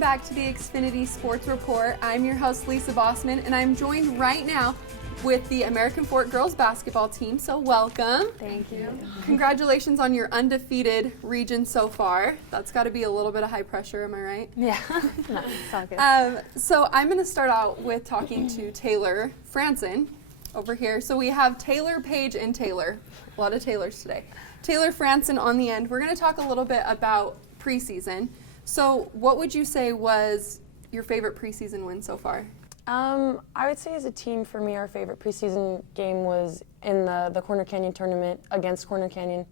back to the Xfinity Sports Report. I'm your host, Lisa Bossman, and I'm joined right now with the American Fort girls basketball team, so welcome. Thank you. Congratulations on your undefeated region so far. That's got to be a little bit of high pressure, am I right? Yeah, no, it's all good. So I'm going to start out with talking to Taylor Franson over here. So we have Taylor, Paige, and Taylor. A lot of Taylors today. Taylor Franson on the end. We're going to talk a little bit about preseason. So what would you say was your favorite preseason win so far? I would say as a team, for me, our favorite preseason game was in the Corner Canyon tournament against Corner Canyon.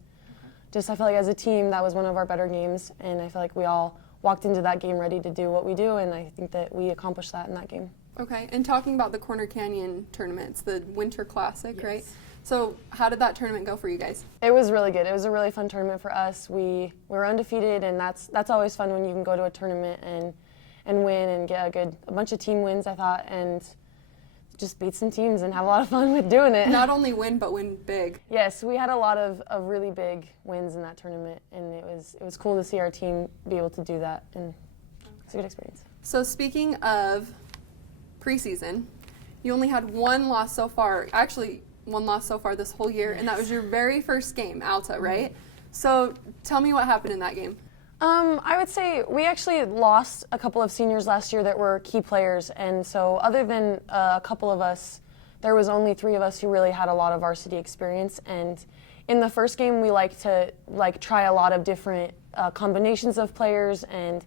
Just I feel like as a team, that was one of our better games, and I feel like we all walked into that game ready to do what we do, and I think that we accomplished that in that game. Okay, and talking about the Corner Canyon tournament, it's the Winter Classic, Yes. right? So how did that tournament go for you guys? It was really good. It was a really fun tournament for us. We were undefeated, and that's always fun when you can go to a tournament and win and get a bunch of team wins, I thought, and just beat some teams and have a lot of fun with doing it. Not only win, but win big. Yes, we had a lot of really big wins in that tournament, and it was cool to see our team be able to do that, and it's a good experience. So speaking of preseason, you only had one loss so far, actually one loss so far this whole year, and that was your very first game, Alta, right? So tell me what happened in that game. I would say we actually lost a couple of seniors last year that were key players, and so other than a couple of us, there was only 3 of us who really had a lot of varsity experience. And in the first game, we like to try a lot of different combinations of players and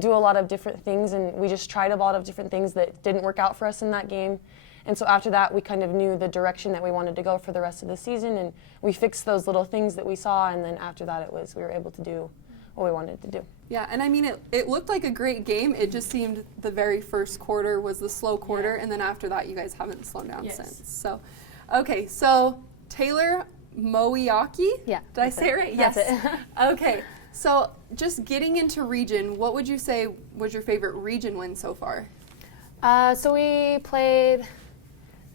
do a lot of different things, and we just tried a lot of different things that didn't work out for us in that game. And so after that, we kind of knew the direction that we wanted to go for the rest of the season, and we fixed those little things that we saw, and then after that, we were able to do what we wanted to do. Yeah, and I mean, it looked like a great game. It just seemed the very first quarter was the slow quarter, and then after that, you guys haven't slowed down since. So, okay, so Taylor Moiaki? Yeah. Did I say it right? That's Yes. it. Okay, so just getting into region, what would you say was your favorite region win so far? So we played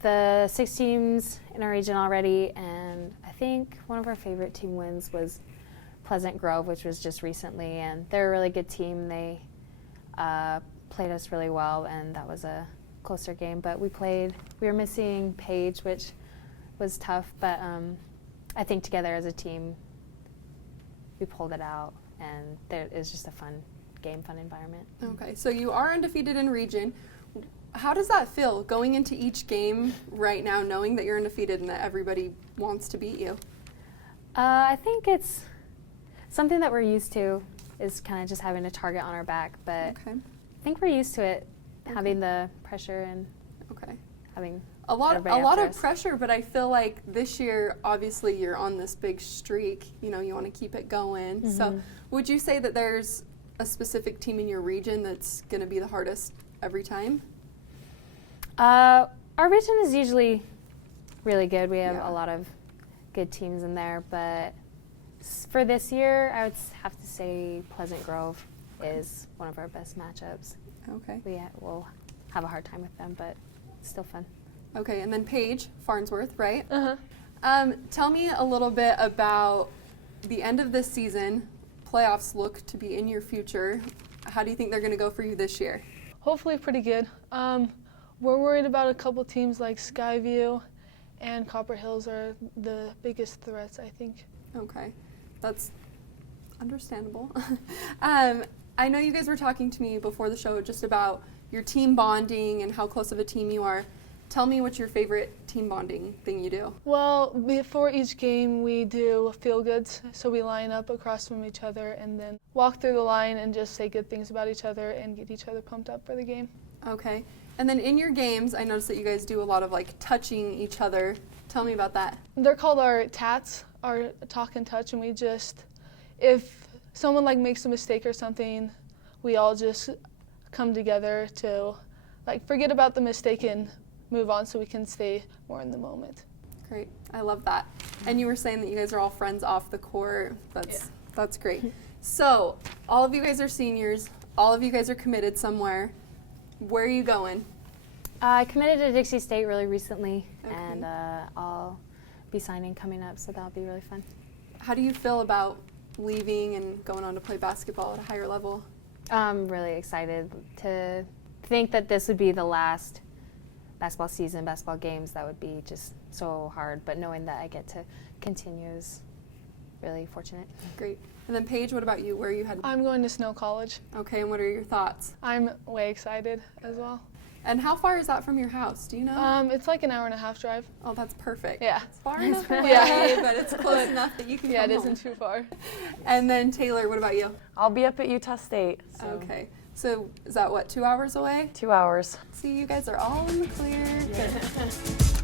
the 6 teams in our region already, and I think one of our favorite team wins was Pleasant Grove, which was just recently, and they're a really good team. They played us really well, and that was a closer game. But we were missing Paige, which was tough, but I think together as a team, we pulled it out, and it was just a fun game, fun environment. Okay, so you are undefeated in region. How does that feel going into each game right now, knowing that you're undefeated and that everybody wants to beat you? I think it's something that we're used to, is kind of just having a target on our back, but Okay. I think we're used to it, having the pressure and Okay. having A lot everybody of after us. pressure, but I feel like this year, obviously, you're on this big streak. You know, you want to keep it going. So, would you say that there's a specific team in your region that's going to be the hardest every time? Our region is usually really good. We have Yeah. a lot of good teams in there, but for this year, I would have to say Pleasant Grove is one of our best matchups. Okay. We'll have a hard time with them, but it's still fun. Okay, and then Paige Farnsworth, right? Uh-huh. Tell me a little bit about the end of this season. Playoffs look to be in your future. How do you think they're going to go for you this year? Hopefully pretty good. We're worried about a couple teams like Skyview and Copper Hills are the biggest threats, I think. Okay, that's understandable. I know you guys were talking to me before the show just about your team bonding and how close of a team you are. Tell me what's your favorite team bonding thing you do. Well, before each game we do feel goods, so we line up across from each other and then walk through the line and just say good things about each other and get each other pumped up for the game. Okay, and then in your games, I noticed that you guys do a lot of touching each other. Tell me about that. They're called our tats, our talk and touch, and we just, if someone makes a mistake or something, we all just come together to forget about the mistake and move on so we can stay more in the moment. Great, I love that. And you were saying that you guys are all friends off the court. That's great. So, all of you guys are seniors. All of you guys are committed somewhere. Where are you going? I committed to Dixie State really recently, Okay. and I'll be signing coming up, so that'll be really fun. How do you feel about leaving and going on to play basketball at a higher level? I'm really excited to think that this would be the last basketball season, basketball games. That would be just so hard, but knowing that I get to continue is really fortunate. Great. And then Paige, what about you? Where are you headed? I'm going to Snow College. Okay, and what are your thoughts? I'm way excited as well. And how far is that from your house? Do you know? It's like an 1.5-hour drive. Oh, that's perfect. Yeah. It's far enough away, Yeah. but it's close enough that you can Yeah, come it home. isn't too far. And then Taylor, what about you? I'll be up at Utah State. So Okay. So is that what, 2 hours away? 2 hours. See, you guys are all in the clear. Good.